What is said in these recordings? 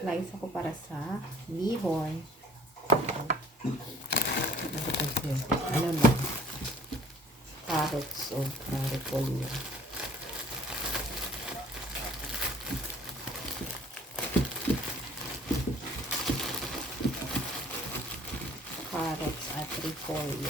Nag-slice ako para sa bihon. Ano na? Carrots o repolyo. Carrots at repolyo.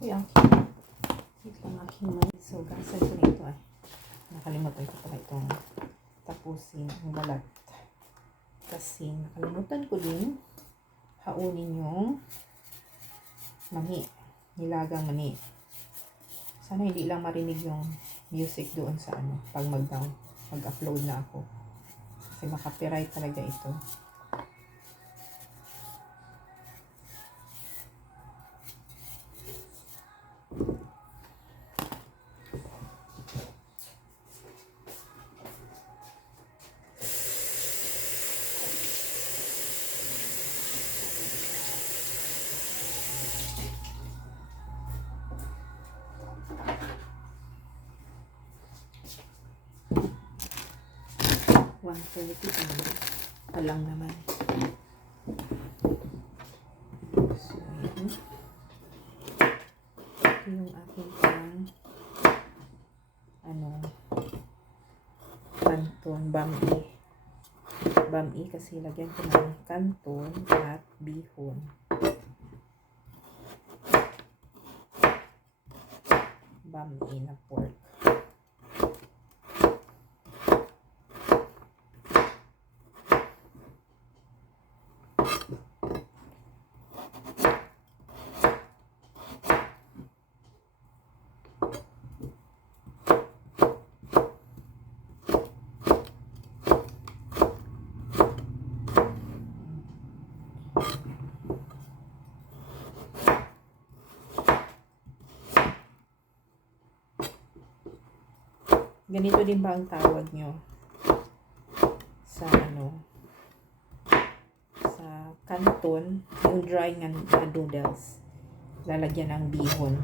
Yan. Ito ang aking mais. So, gasan ko na ito ay. Nakalimutan ko pala itong tapusin ang balat. Kasi nakalimutan ko din haunin yung mani. Nilagang mani. Sana hindi lang marinig yung music doon sa ano. Pag mag-upload na ako. Kasi makapiright talaga ito. Palang naman. So, yan. Ito yung aking kanton, bami kasi lagyan ko ng kanton at bihon. Bami na pork. Ganito din ba ang tawag nyo sa sa kanton, yung dry na noodles, lalagyan ng bihon,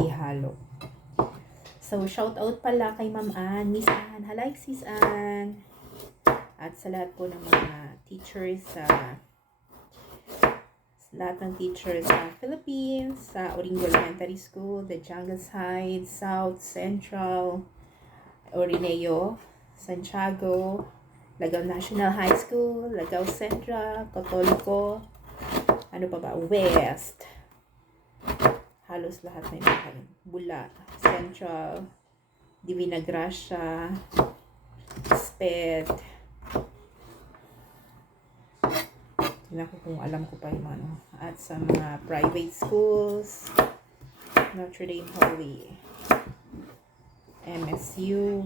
ihalo. So shout out pala kay Ma'am Ann, Miss Ann, halay Sis Ann, at sa lahat po ng mga teachers lahat ng teachers sa Philippines, sa Oringo Elementary School, the Jangles Heights, South, Central, Orineo, Santiago, Lagaw National High School, Lagaw Central, Katoliko, ano pa ba, West, halos lahat na yun, Bula, Central, Divina Gracia, Sped, tingnan ko kung alam ko pa yung at sa mga private schools, Notre Dame Holy, MSU,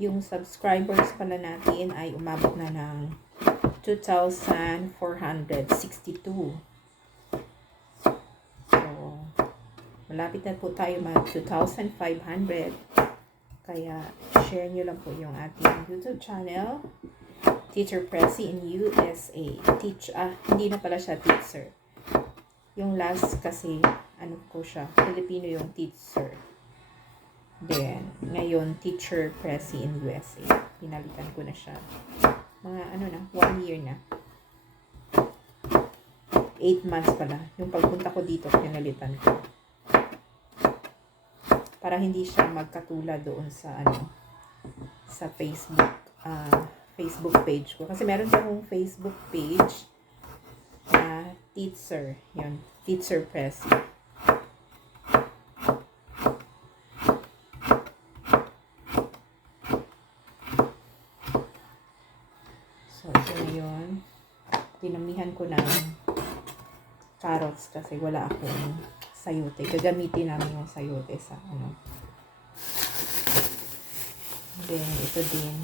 yung subscribers pala natin ay umabot na ng 2,462. So, malapit na po tayo mag 2,500. Kaya, share nyo lang po yung ating YouTube channel, Teacher Pressy in USA. Hindi na pala siya teacher. Yung last kasi, ano ko siya, Filipino yung teacher. Then, ngayon, Teacher Pressy in USA. Pinalitan ko na siya. Mga 1 year na. 8 months pala. Yung pagpunta ko dito, pinalitan ko. Para hindi siya magkatulad doon sa sa Facebook page ko. Kasi meron akong Facebook page na teacher. Yun, Teacher Pressy. So, ito na yun. Dinamihan ko ng carrots kasi wala akong sayote. Gagamitin namin yung sayote sa Then, ito din.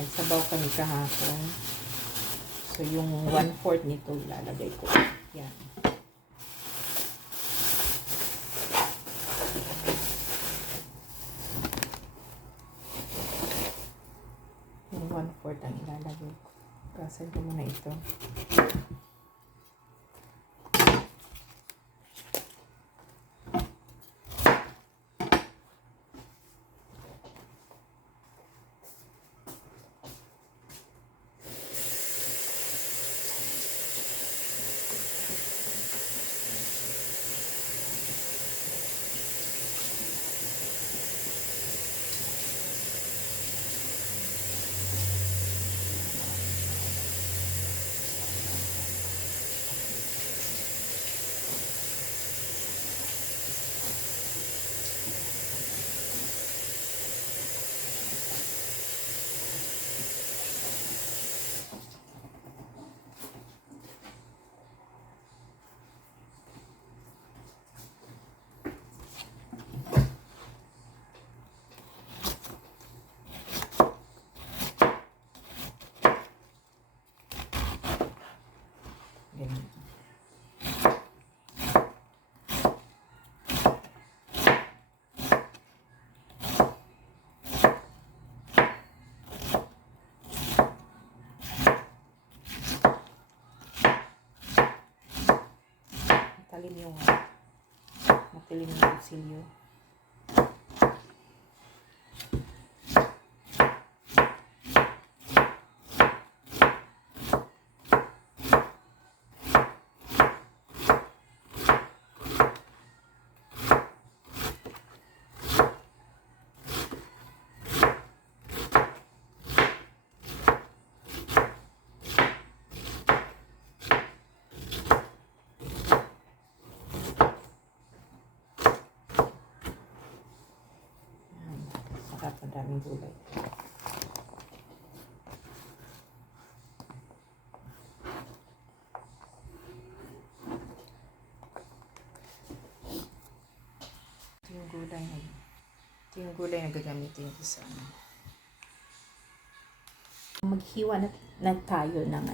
Nagsabaw kami kahapon. So, yung 1/4 nito ilalagay ko. Yan. Yung 1/4 ang ilalagay ko. Kasan ko muna ito. Ganyan. Matilim yung kutsilyo. Madaming gulay. Ito yung gulay na gagamitin ko sa maghiwa na tayo ng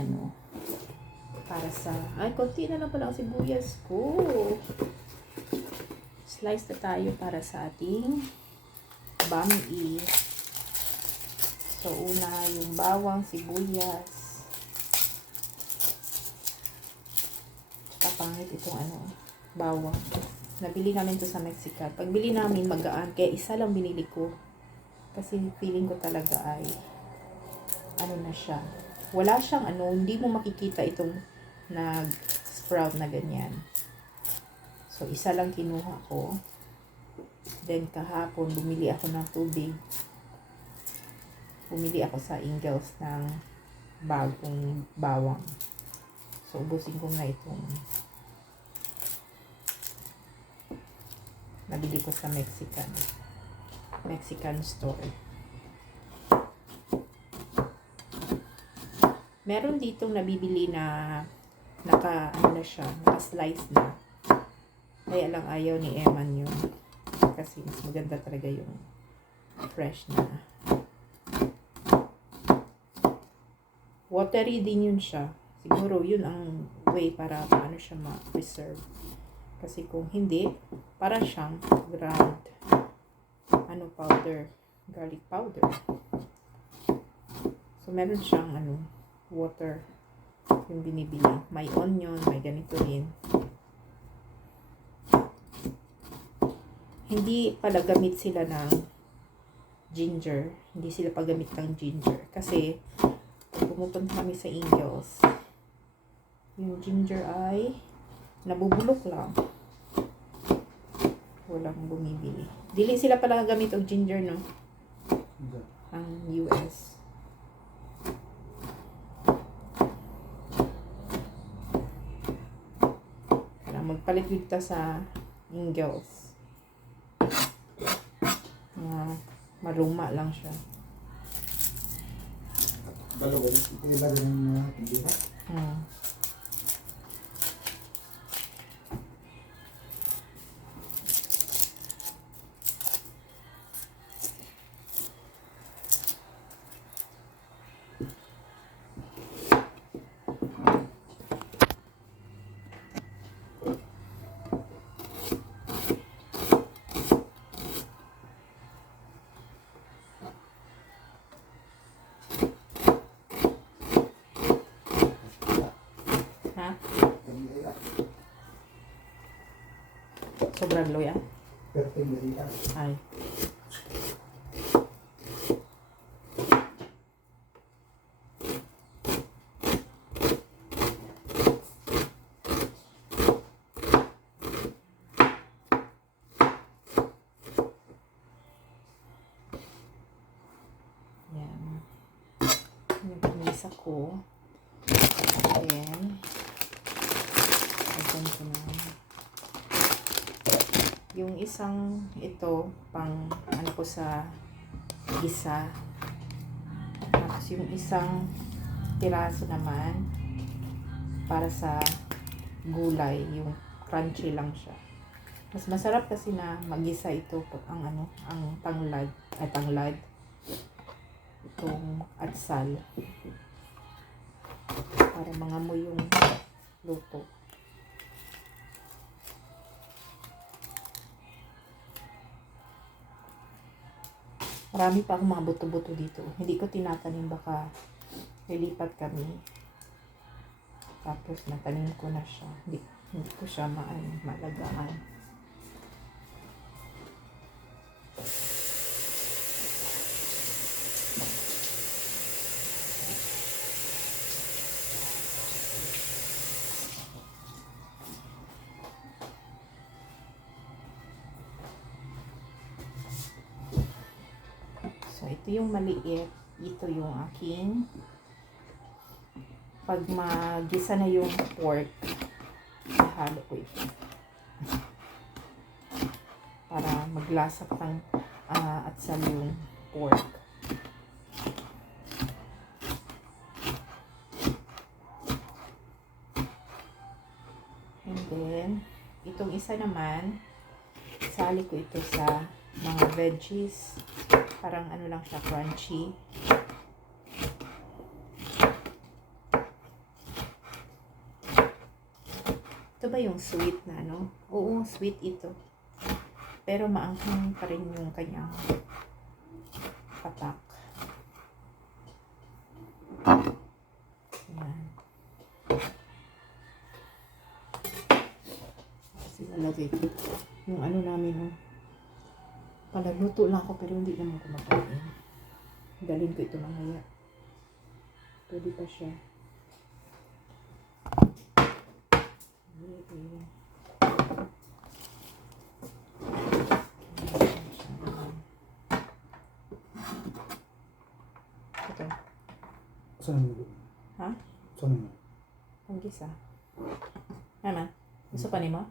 para sa konti na lang pala ang sibuyas ko. Slice na tayo para sa ating bami. So, una yung bawang, sibuyas. Tsaka pangit itong bawang. Nabili namin to sa Mexican. Pagbili namin, magaan. Kaya isa lang binili ko. Kasi feeling ko talaga ay na siya. Wala siyang hindi mo makikita itong nag-sprout na ganyan. So, isa lang kinuha ko. Then, kahapon, bumili ako ng tubig. Bumili ako sa Ingles ng bagong bawang. So, ubusin ko na itong nabili ko sa Mexican store. Meron ditong nabibili na naka-slice na. Kaya lang ayaw ni Eman yun. Kasi mas maganda talaga yung fresh na. Watery din yun siya. Siguro yun ang way para paano siya ma-preserve. Kasi kung hindi, para siyang ground powder, garlic powder. So meron siyang water yung binibili. May onion, may ganito rin. Hindi pala gamit sila ng ginger. Hindi sila paggamit ng ginger. Kasi kung pumupunta kami sa Ingles, yung ginger ay nabubulok lang. Walang bumibili. Dili sila pala gamit og ginger, no? Ang US. Kaya magpalit dito sa Ingles. Maruma lang siya. Balog iba din yung tindira. Sobrang loya. Perting dari Ay. Yan. Yung panisa ko. Then, ayan ko na. Yung isang ito, pang ko sa gisa. Tapos yung isang piraso naman, para sa gulay. Yung crunchy lang siya. Mas masarap kasi na magisa ito ang tanglad. Itong atsal. Para mangamoy yung luto. Marami pa akong mga buto-buto dito. Hindi ko tinatanim, baka lilipat kami. Tapos natanim ko na siya. Hindi ko siya malagaan. So, ito yung maliit. Ito yung aking pag magisa na yung pork, ihalo ko ito. Para maglasa pang atsal yung pork. And then, itong isa naman, isali ko ito sa mga veggies. Parang lang siya, crunchy. Ito ba yung sweet na Oo, sweet ito. Pero maanghang pa rin yung kanyang patak. Ayan. Kasi nalagay ko yung namin, Palaluto lang ako pero hindi naman kumakain. Dalhin ko ito mamaya. Pwede pa siya. Ito. Saan mo? Ha? Saan mo? Panggisa. Ano? Gusto pa nimo?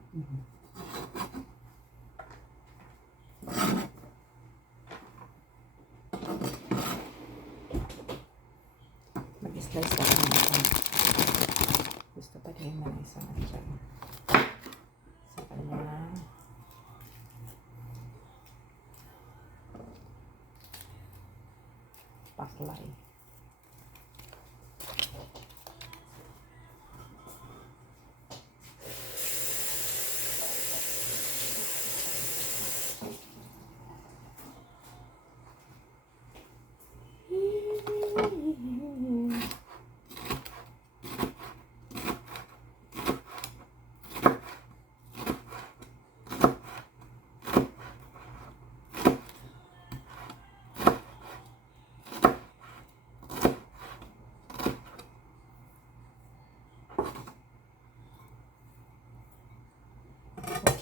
Mag-slice ka ng isang. Gusto pa rin na isang dyan. Sa kanya. paklay.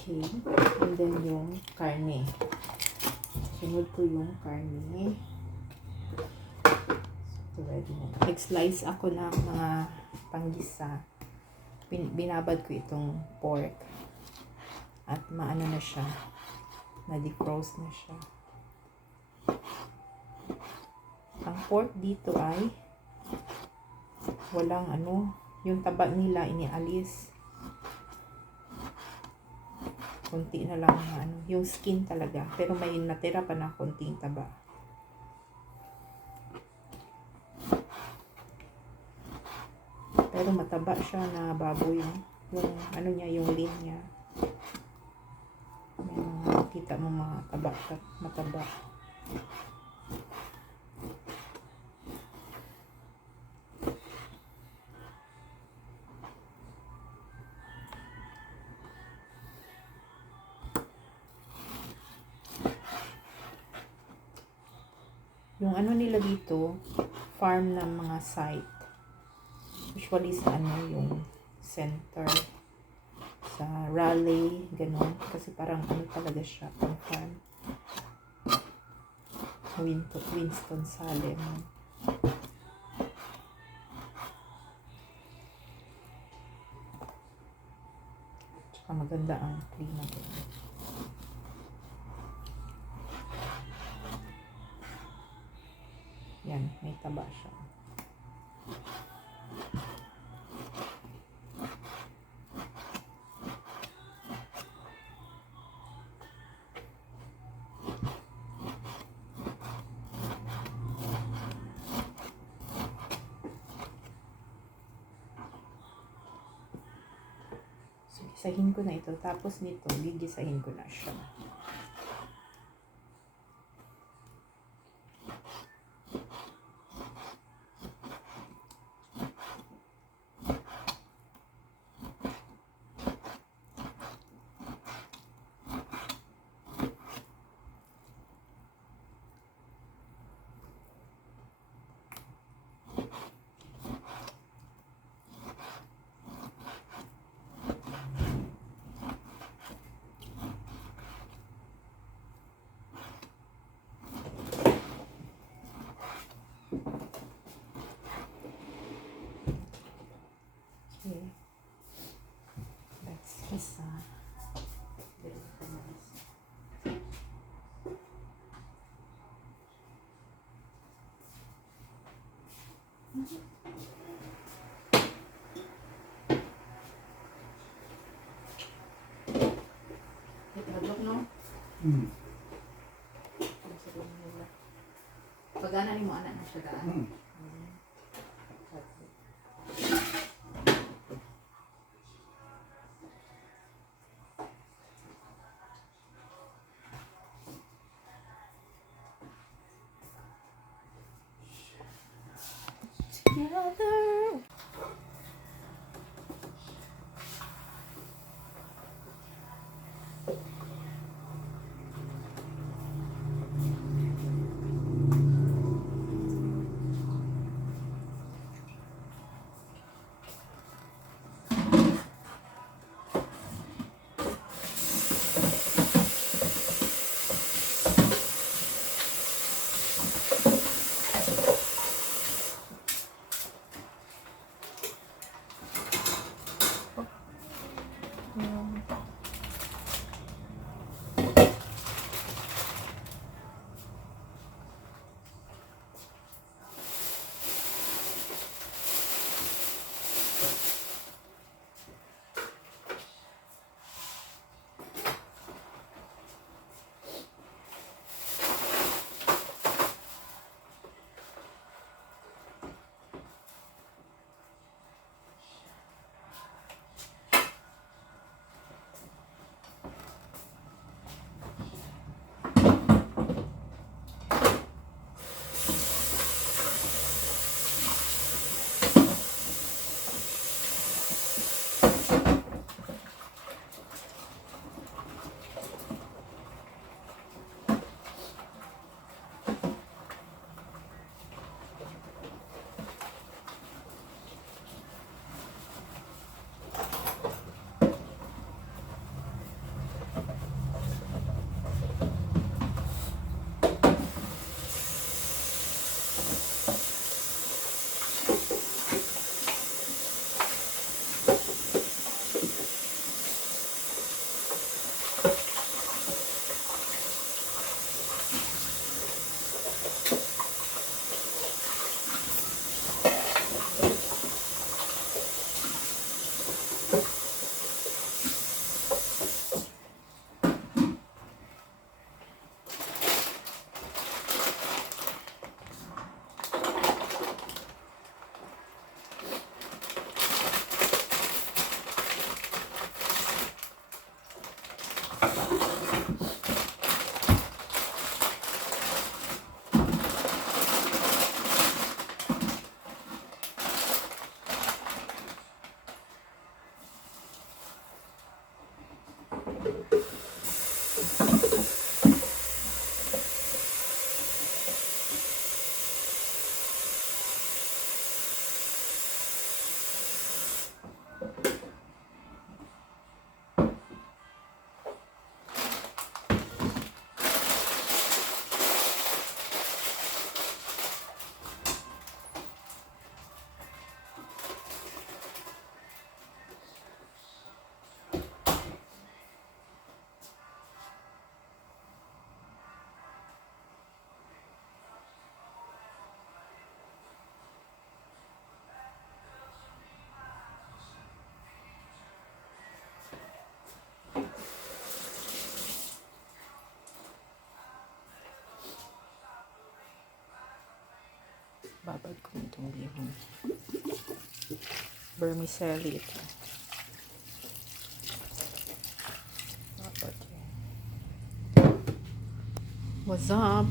Okay, and then yung karne. Sunod ko yung karne. So, ready na. Nag-slice ako ng mga panggisa. Binabad ko itong pork. At maano na siya. Na-defrost na siya. Ang pork dito ay walang yung taba nila inialis. Kunti na lang na yung skin talaga. Pero may natira pa na kunting taba. Pero mataba siya na baboy. Yung niya, yung lean niya. May mga kita mo mga taba, mataba. Yung nila dito, farm ng mga site. Usually sa yung center, sa Raleigh, ganun. Kasi parang talaga siya, pang farm. Winston-Salem. Tsaka maganda ang klima doon. Yan, may taba siya. So, gisahin ko na ito. Tapos nito, gigisahin ko na siya. Okay. That's isa. Itlog, no? Pagana ni mo anak na siya daan. Together. Babad ko itong bihon. Vermicelli ito. Babad yan. What's up?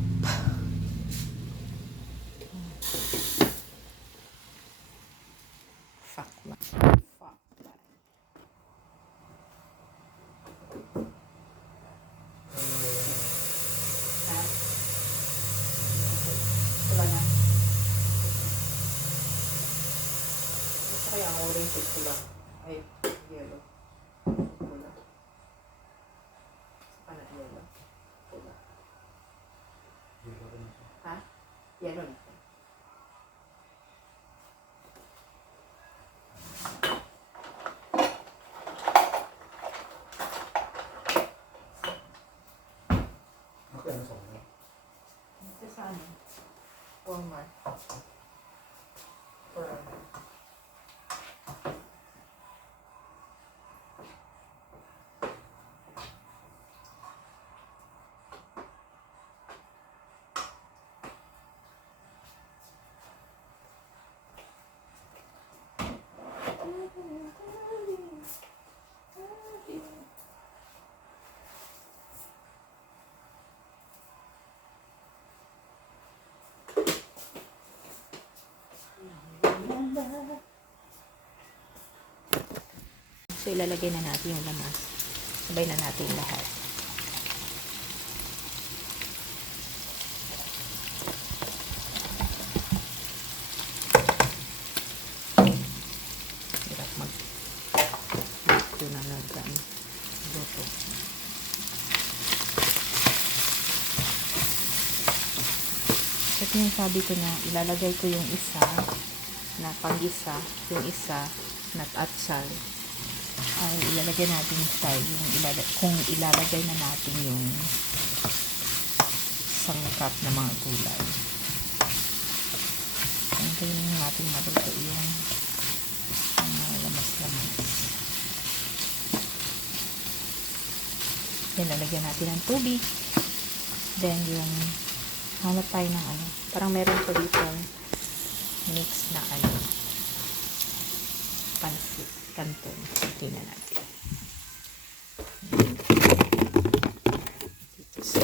Fuck man. Fuck man. Ha? Wala na. Gusto kaya ang orange at pula. Ay, yellow. Pula. Saka na yellow. Pula. Ha? Yellow na. Okay, ano sa mga? Ito sa ano? Walmart. For So, ilalagay na natin yung lamas. Sabay na natin lahat. Hirap mag-luto na luto. Ito yung sabi ko na ilalagay ko yung isa na pang-isa, yung isa na atsal. Ay ilalagay natin sa kung ilalagay na natin yung sangkap na mga gulay. Hintayin natin maluto yung lamas-lamas. Then lalagyan natin ng tubig. Then yung hanap tayo ng ano, parang meron pa dito mix na ano, pansit canton. Ito na natin. Dito sa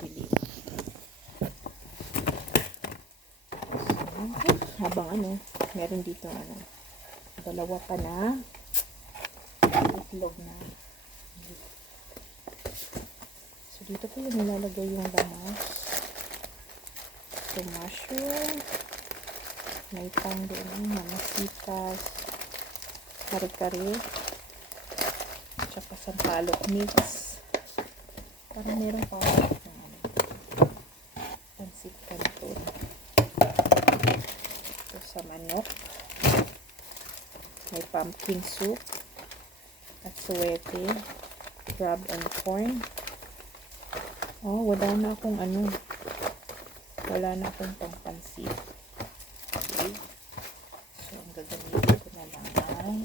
pili. So, habang ano, meron dito ano, dalawa pa na itlog na. So, dito po yung nilalagay yung lamas. So, mushroom. May pang doon, mamasitas, kare-kare, tsaka sampalok mix. Parang meron pa ako ng pansit canton. So, sa manok, may pumpkin soup, at suwete, crab and corn. Oh, wala na akong ano, wala na akong pangpansit. Okay. So, ang gagamitin ko na lang ay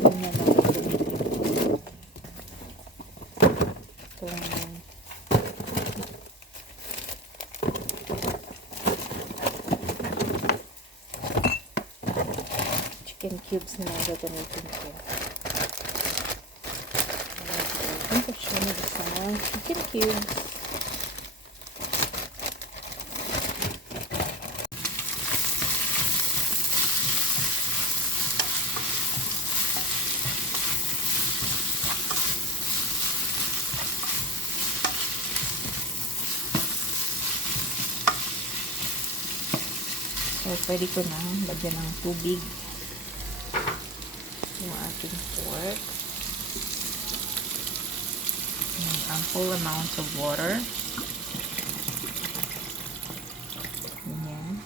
ano na lang gagamitin ko itong chicken cubes na lang gagamitin ko. Gagamitin ko siya ng isang chicken cubes. So, pwede ko na lagyan ng tubig yung ating pork. Ample amounts of water. Ganyan.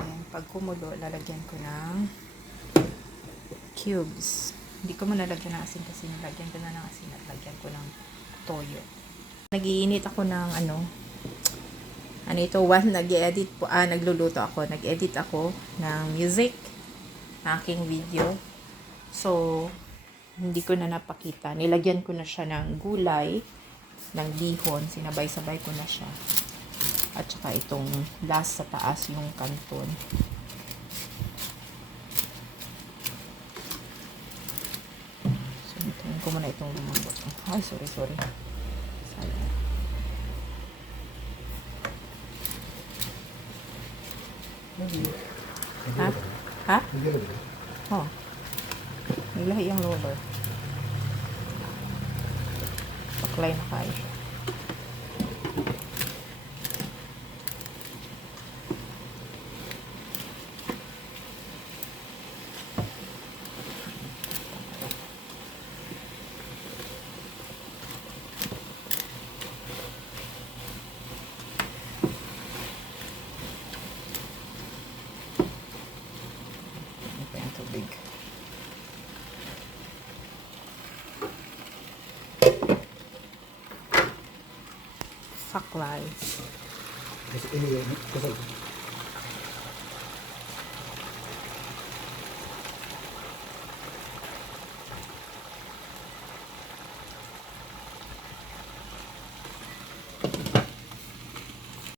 And pag kumulo, lalagyan ko ng cubes. Hindi ko muna lagyan ng asin kasi nilagyan ko na ng asin at lagyan ko ng toyo. Nag-iinit ako ng nagluluto ako, nag-edit ako ng music, aking video. So, hindi ko na napakita. Nilagyan ko na siya ng gulay ng dihon. Sinabay-sabay ko na siya. At saka itong last sa taas yung kanton. So, ituin ko muna itong lumambot. Ay, sorry. Sayang. Ha? Ha? Hindi rin. Oh. May lahi yung roller. Paklay na kayo siya. Ano pa yung tubig? Saklay. Kasi ini, kasi